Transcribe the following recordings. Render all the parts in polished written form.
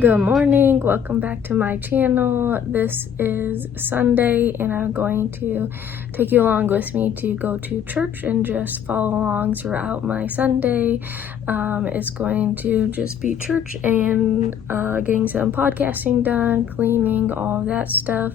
Good morning, welcome back to my channel. This is Sunday and I'm going to take you along with me to go to church and just follow along throughout my Sunday. It's going to just be church and getting some podcasting done, cleaning, all of that stuff.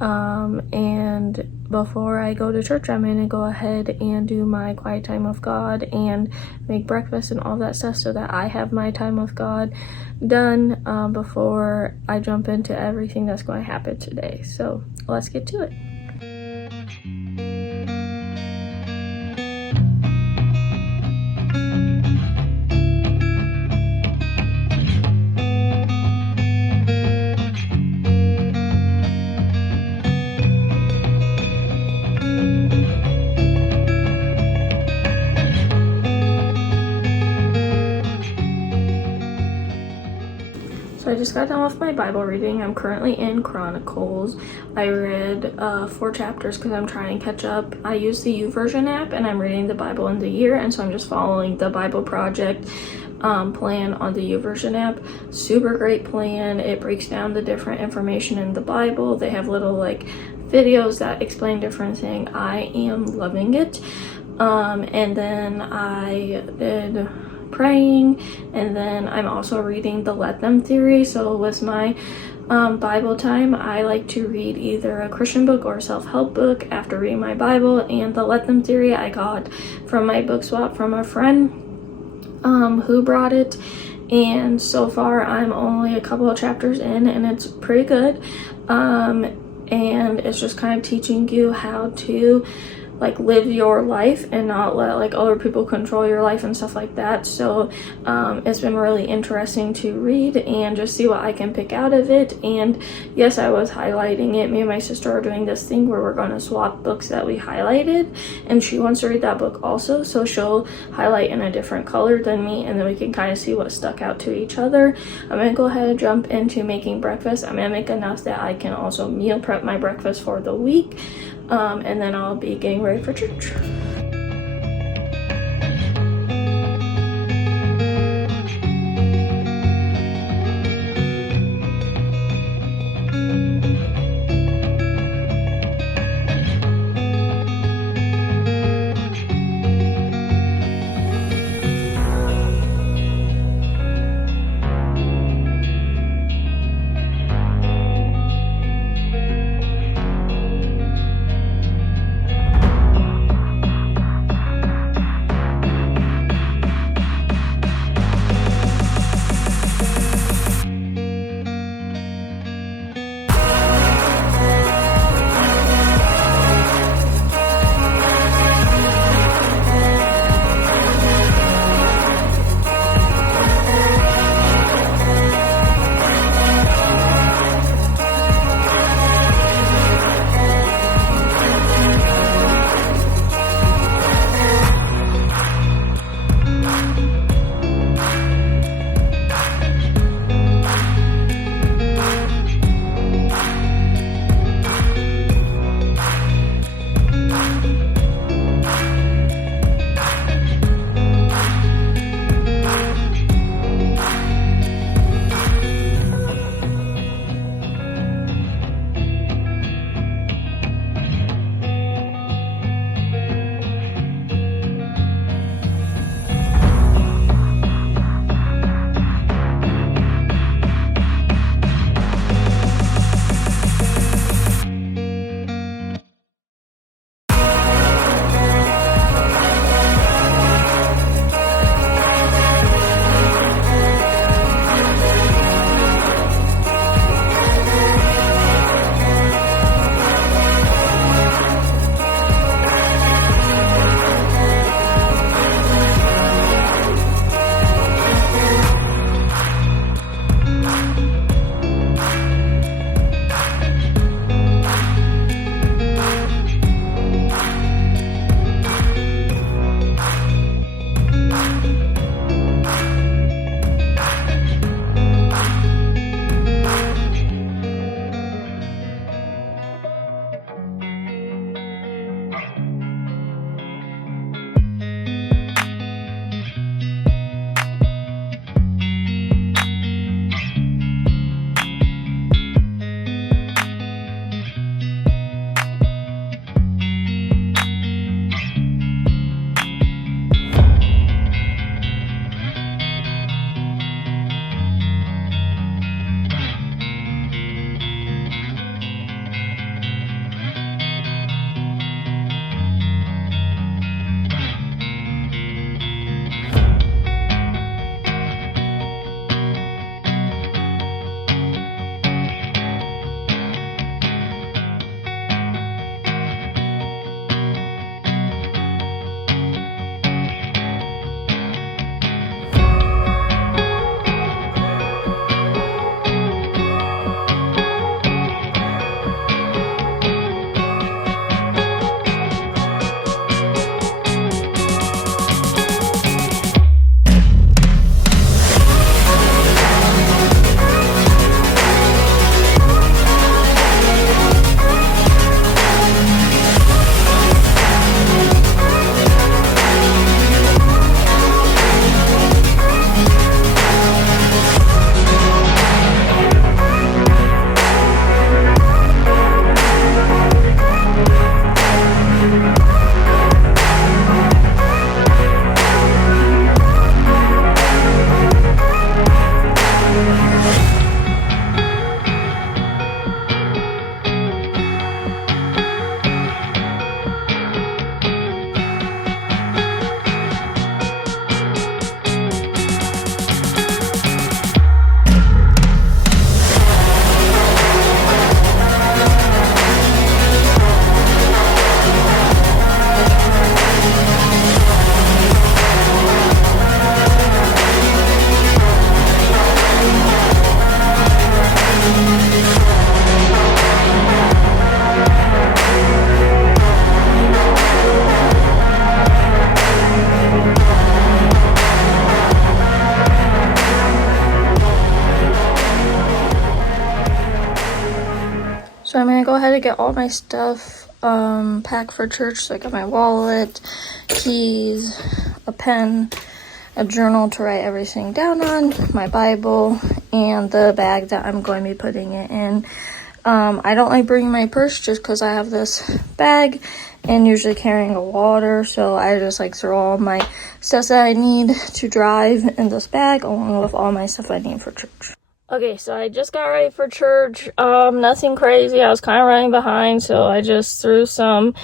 And before I go to church, I'm going to go ahead and do my quiet time with God and make breakfast and all that stuff so that I have my time with God done before I jump into everything that's going to happen today. So let's get to it. So I just got done with my Bible reading. I'm currently in Chronicles. I read 4 chapters because I'm trying to catch up. I use the YouVersion app and I'm reading the Bible in the year, and so I'm just following the Bible Project plan on the YouVersion app. Super great plan. It breaks down the different information in the Bible. They have little like videos that explain different things. I am loving it. And then I did praying, and then I'm also reading the Let Them theory. So with my Bible time, I like to read either a Christian book or a self-help book after reading my Bible. And the Let Them theory I got from my book swap from a friend who brought it, and so far I'm only a couple of chapters in and it's pretty good. And it's just kind of teaching you how to like live your life and not let like other people control your life and stuff like that. So it's been really interesting to read and just see what I can pick out of it. And yes, I was highlighting it. Me and my sister are doing this thing where we're going to swap books that we highlighted, and she wants to read that book also, so she'll highlight in a different color than me, and then we can kind of see what stuck out to each other. I'm gonna go ahead and jump into making breakfast. I'm gonna make enough that I can also meal prep my breakfast for the week. And then I'll be getting ready for church. So I'm gonna go ahead and get all my stuff packed for church. So I got my wallet, keys, a pen, a journal to write everything down on, my Bible, and the bag that I'm going to be putting it in. I don't like bringing my purse just because I have this bag and usually carrying a water, so I just like throw all my stuff that I need to drive in this bag along with all my stuff I need for church. Okay, so I just got ready for church. Nothing crazy. I was kind of running behind, so I just threw some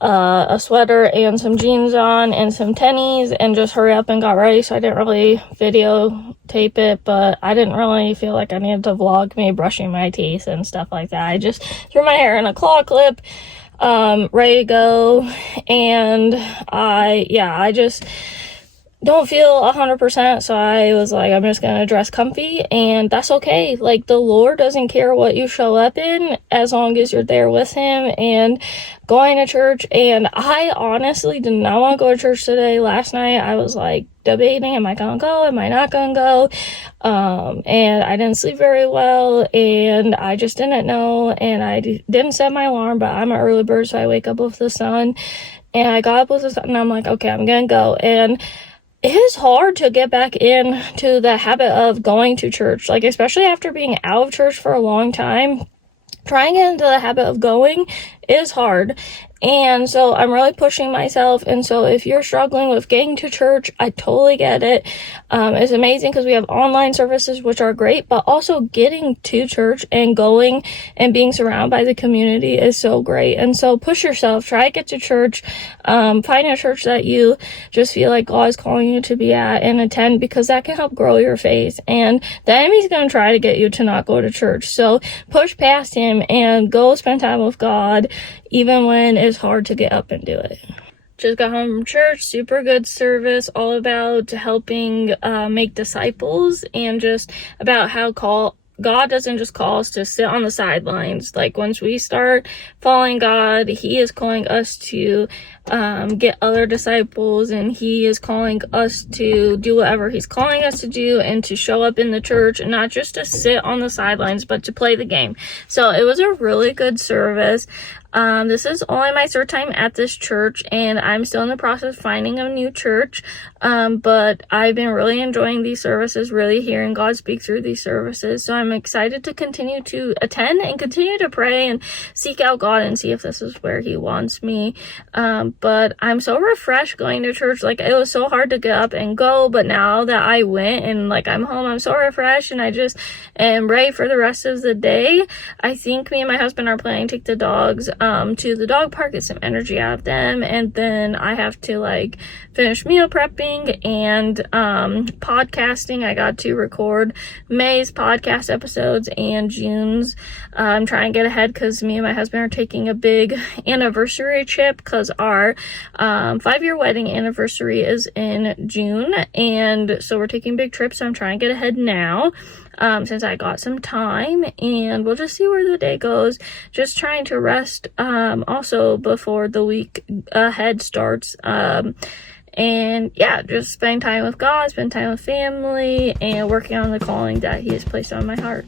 a sweater and some jeans on and some tennies and just hurry up and got ready. So I didn't really videotape it, but I didn't really feel like I needed to vlog me brushing my teeth and stuff like that. I just threw my hair in a claw clip, ready to go. And I just don't feel 100%, so I was like, I'm just gonna dress comfy, and that's okay. Like, the Lord doesn't care what you show up in as long as you're there with him and going to church. And I honestly did not want to go to church today. Last night I was like debating, am I gonna go, am I not gonna go? And I didn't sleep very well, and I just didn't know, and I didn't set my alarm, but I'm an early bird, so I wake up with the sun, and I got up with the sun, and I'm like, okay, I'm gonna go. And it is hard to get back into the habit of going to church, like, especially after being out of church for a long time. Trying to get into the habit of going is hard. And so I'm really pushing myself. And so if you're struggling with getting to church, I totally get it. It's amazing because we have online services, which are great, but also getting to church and going and being surrounded by the community is so great. And so push yourself, try to get to church, find a church that you just feel like God is calling you to be at and attend, because that can help grow your faith. And the enemy's going to try to get you to not go to church. So push past him and go spend time with God, even when it's hard to get up and do it. Just got home from church, super good service, all about helping make disciples, and just about how God doesn't just call us to sit on the sidelines. Like, once we start following God, he is calling us to get other disciples, and he is calling us to do whatever he's calling us to do, and to show up in the church, and not just to sit on the sidelines, but to play the game. So it was a really good service. This is only my third time at this church, and I'm still in the process of finding a new church. But I've been really enjoying these services, really hearing God speak through these services. So I'm excited to continue to attend and continue to pray and seek out God and see if this is where he wants me. But I'm so refreshed going to church. Like, it was so hard to get up and go, but now that I went and like I'm home, I'm so refreshed, and I just am ready for the rest of the day. I think me and my husband are planning to take the dogs to the dog park, get some energy out of them, and then I have to like finish meal prepping and podcasting. I got to record May's podcast episodes and June's. I'm trying to get ahead because me and my husband are taking a big anniversary trip, because our 5-year wedding anniversary is in June, and so we're taking a big trip. So I'm trying to get ahead now, since I got some time, and we'll just see where the day goes. Just trying to rest also before the week ahead starts. And yeah, just spend time with God, spend time with family, and working on the calling that he has placed on my heart.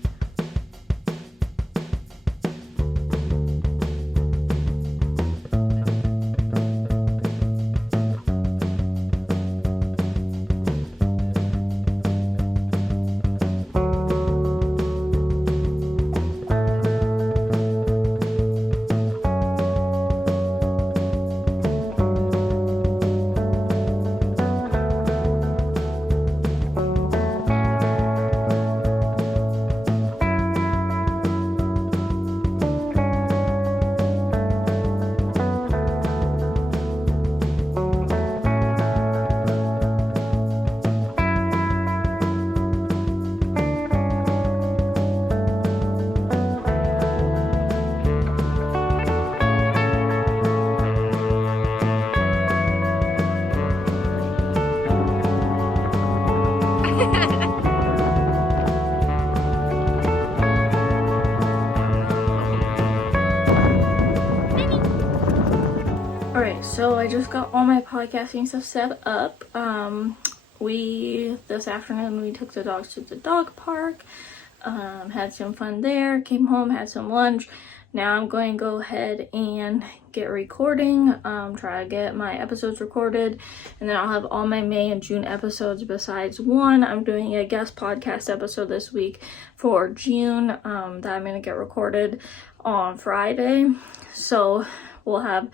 Alright, so I just got all my podcasting stuff set up. This afternoon we took the dogs to the dog park, had some fun there, came home, had some lunch, now I'm going to go ahead and get recording, try to get my episodes recorded, and then I'll have all my May and June episodes besides one. I'm doing a guest podcast episode this week for June that I'm going to get recorded on Friday. So we'll have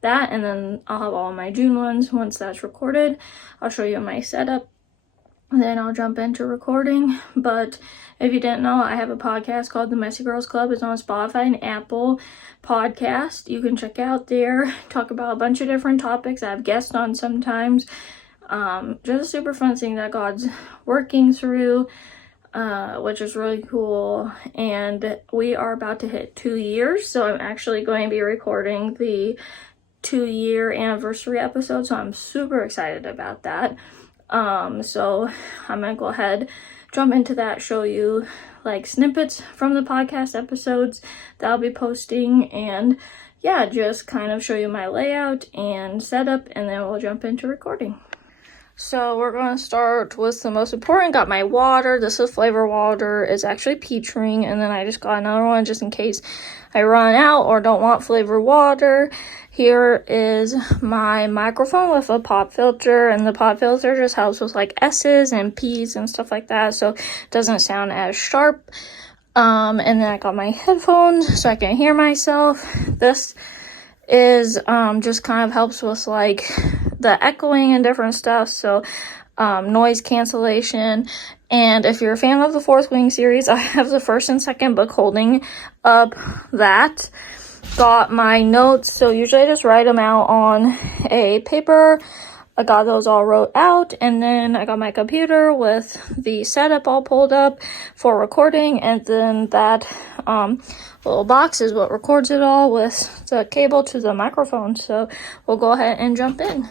that, and then I'll have all my June ones. Once that's recorded, I'll show you my setup, and then I'll jump into recording. But if you didn't know, I have a podcast called The Messy Girls Club. It's on Spotify and Apple Podcast. You can check out there. Talk about a bunch of different topics. I have guests on sometimes. Just a super fun thing that God's working through, which is really cool. And we are about to hit 2 years, so I'm actually going to be recording the 2-year anniversary episode, so I'm super excited about that. So I'm gonna go ahead, jump into that, show you like snippets from the podcast episodes that I'll be posting, and yeah, just kind of show you my layout and setup, and then we'll jump into recording. So we're going to start with the most important. Got my water. This is flavor water. It's actually peach ring, and then I just got another one just in case I run out or don't want flavor water. Here is my microphone with a pop filter, and the pop filter just helps with like S's and P's and stuff like that, so it doesn't sound as sharp. And then I got my headphones so I can hear myself. This is just kind of helps with like the echoing and different stuff, so noise cancellation. And if you're a fan of the Fourth Wing series, I have the first and second book holding up that. Got my notes, so usually I just write them out on a paper. I got those all wrote out, and then I got my computer with the setup all pulled up for recording, and then that little box is what records it all with the cable to the microphone. So we'll go ahead and jump in.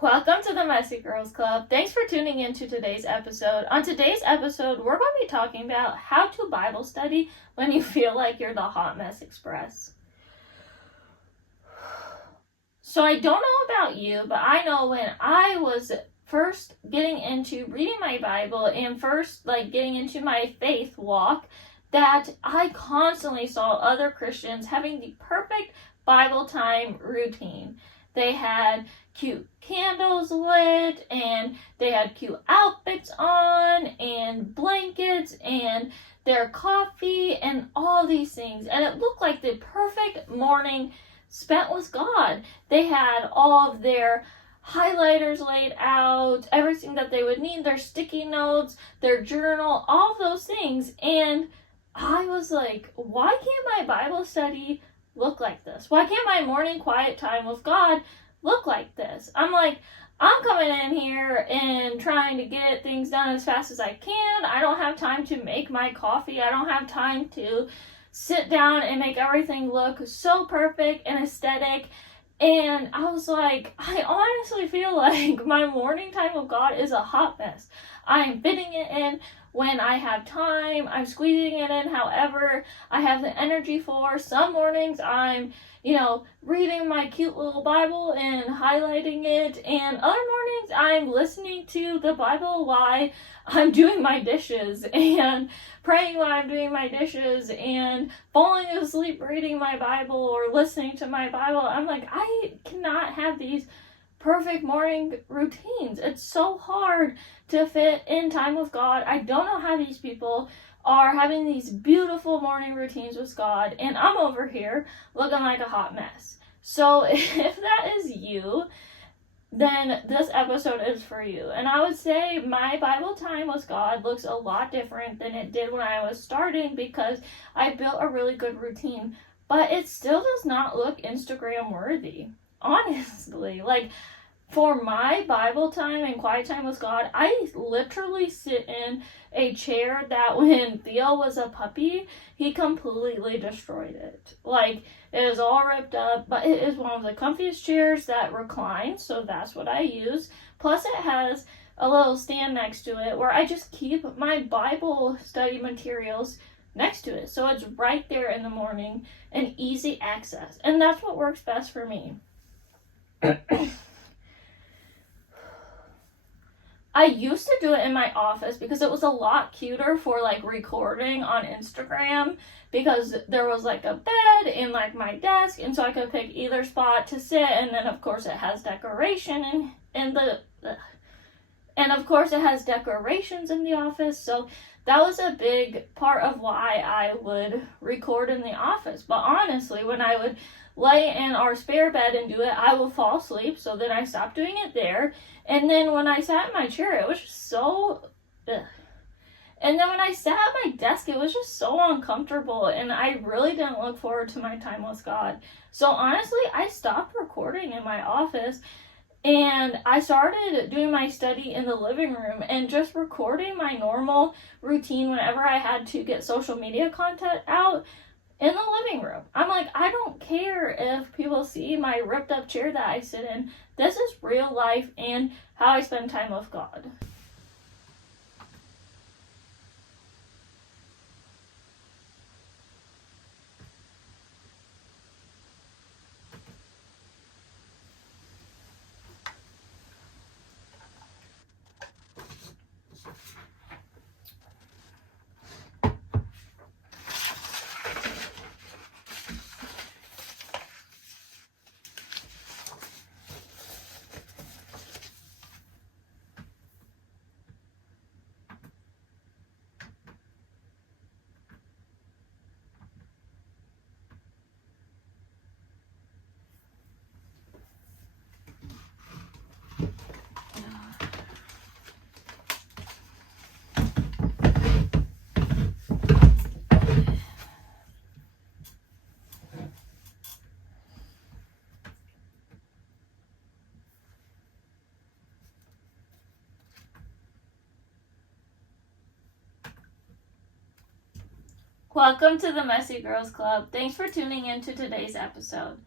Welcome to the Messy Girls Club. Thanks for tuning in to today's episode. On today's episode, we're going to be talking about how to Bible study when you feel like you're the Hot Mess Express. So I don't know about you, but I know when I was first getting into reading my Bible and first like getting into my faith walk, that I constantly saw other Christians having the perfect Bible time routine. They had cute candles lit, and they had cute outfits on, and blankets, and their coffee, and all these things. And it looked like the perfect morning spent with God. They had all of their highlighters laid out, everything that they would need, their sticky notes, their journal, all of those things. And I was like, why can't my Bible study look like this? Why can't my morning quiet time with God look like this? I'm like, I'm coming in here and trying to get things done as fast as I can. I don't have time to make my coffee. I don't have time to sit down and make everything look so perfect and aesthetic. And I was like, I honestly feel like my morning time with God is a hot mess. I'm fitting it in when I have time. I'm squeezing it in however I have the energy for. Some mornings I'm, reading my cute little Bible and highlighting it. And other mornings I'm listening to the Bible while I'm doing my dishes and praying while I'm doing my dishes and falling asleep reading my Bible or listening to my Bible. I'm like, I cannot have these perfect morning routines. It's so hard to fit in time with God. I don't know how these people are having these beautiful morning routines with God, and I'm over here looking like a hot mess. So if that is you, then this episode is for you. And I would say my Bible time with God looks a lot different than it did when I was starting, because I built a really good routine, but it still does not look Instagram worthy, honestly. Like, for my Bible time and quiet time with God, I literally sit in a chair that when Theo was a puppy, he completely destroyed it. Like, it is all ripped up, but it is one of the comfiest chairs that reclines, so that's what I use. Plus, it has a little stand next to it where I just keep my Bible study materials next to it. So it's right there in the morning and easy access. And that's what works best for me. I used to do it in my office because it was a lot cuter for like recording on Instagram, because there was like a bed and like my desk, and so I could pick either spot to sit, and then of course it has decoration and of course it has decorations in the office. So that was a big part of why I would record in the office. But honestly, when I would lay in our spare bed and do it, I would fall asleep, so then I stopped doing it there. And then when I sat in my chair, it was just so and then when I sat at my desk, it was just so uncomfortable, and I really didn't look forward to my time with God. So honestly, I stopped recording in my office, and I started doing my study in the living room and just recording my normal routine whenever I had to get social media content out in the living room. I'm like, I don't care if people see my ripped up chair that I sit in. This is real life and how I spend time with God. Welcome to the Messy Girls Club. Thanks for tuning in to today's episode.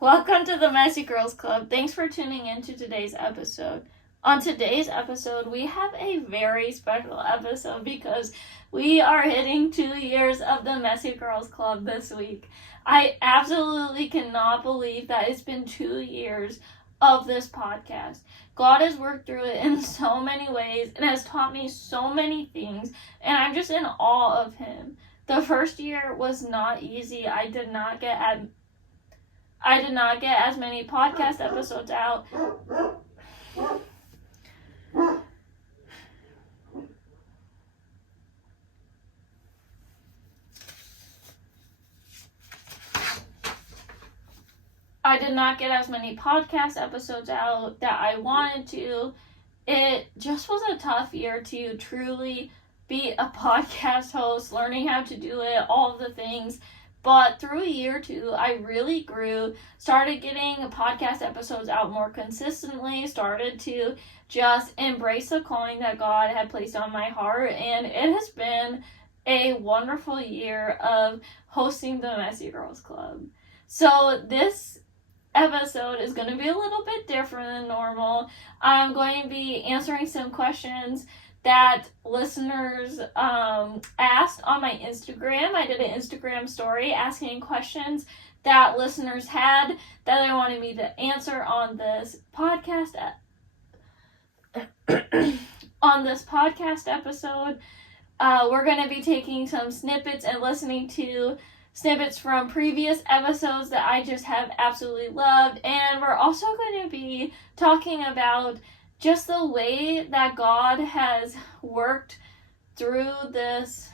Welcome to the Messy Girls Club. Thanks for tuning in to today's episode. On today's episode, we have a very special episode because we are hitting 2 years of the Messy Girls Club this week. I absolutely cannot believe that it's been 2 years of this podcast. God has worked through it in so many ways and has taught me so many things, and I'm just in awe of him. The first year was not easy. I did not get as many podcast episodes out. I did not get as many podcast episodes out that I wanted to. It just was a tough year to truly be a podcast host, learning how to do it, all of the things. But through year 2, I really grew, started getting podcast episodes out more consistently, started to just embrace the calling that God had placed on my heart, and it has been a wonderful year of hosting the Messy Girls Club. So this episode is going to be a little bit different than normal. I'm going to be answering some questions that listeners asked on my Instagram. I did an Instagram story asking questions that listeners had that they wanted me to answer on this podcast episode. We're going to be taking some snippets and listening to snippets from previous episodes that I just have absolutely loved. And we're also going to be talking about just the way that God has worked through this.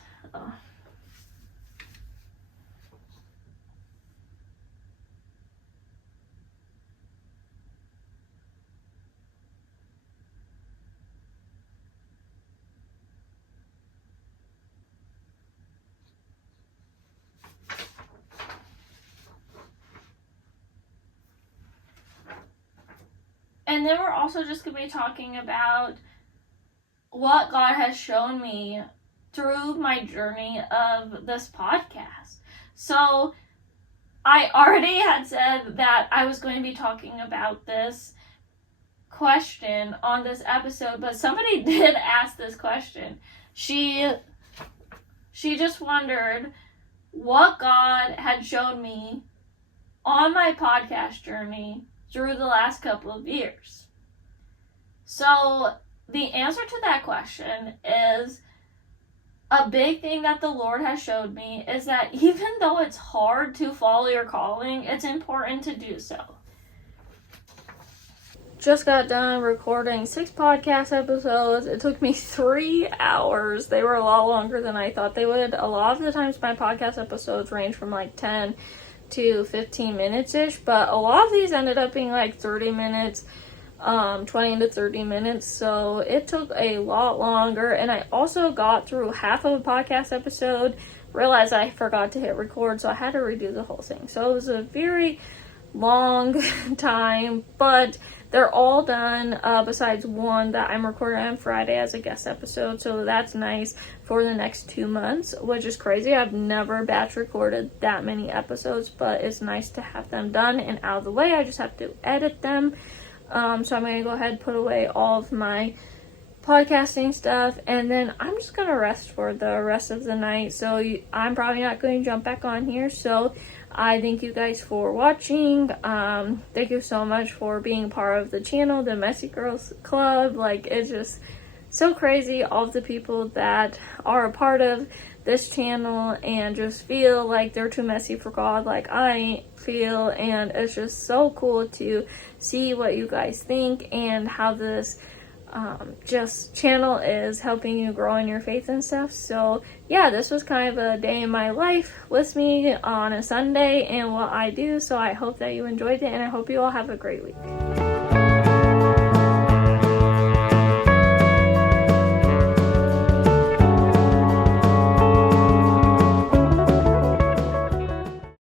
And then we're also just going to be talking about what God has shown me through my journey of this podcast. So I already had said that I was going to be talking about this question on this episode, but somebody did ask this question. She just wondered what God had shown me on my podcast journey through the last couple of years. So the answer to that question is, a big thing that the Lord has showed me is that even though it's hard to follow your calling, it's important to do so. Just got done recording 6 podcast episodes. It took me 3 hours. They were a lot longer than I thought they would. A lot of the times my podcast episodes range from like 10 to 15 minutes-ish, but a lot of these ended up being like 30 minutes, 20 to 30 minutes, so it took a lot longer. And I also got through half of a podcast episode, realized I forgot to hit record, so I had to redo the whole thing. So it was a very long time, but they're all done, besides one that I'm recording on Friday as a guest episode, so that's nice for the next 2 months, which is crazy. I've never batch recorded that many episodes, but it's nice to have them done and out of the way. I just have to edit them. So I'm going to go ahead and put away all of my podcasting stuff, and then I'm just going to rest for the rest of the night. So I'm probably not going to jump back on here. So I thank you guys for watching. Thank you so much for being part of the channel, the Messy Girls Club. Like, it's just so crazy, all of the people that are a part of this channel and just feel like they're too messy for God, like I feel. And it's just so cool to see what you guys think and how this just channel is helping you grow in your faith and stuff. So yeah, this was kind of a day in my life with me on a Sunday and what I do. So I hope that you enjoyed it, and I hope you all have a great week.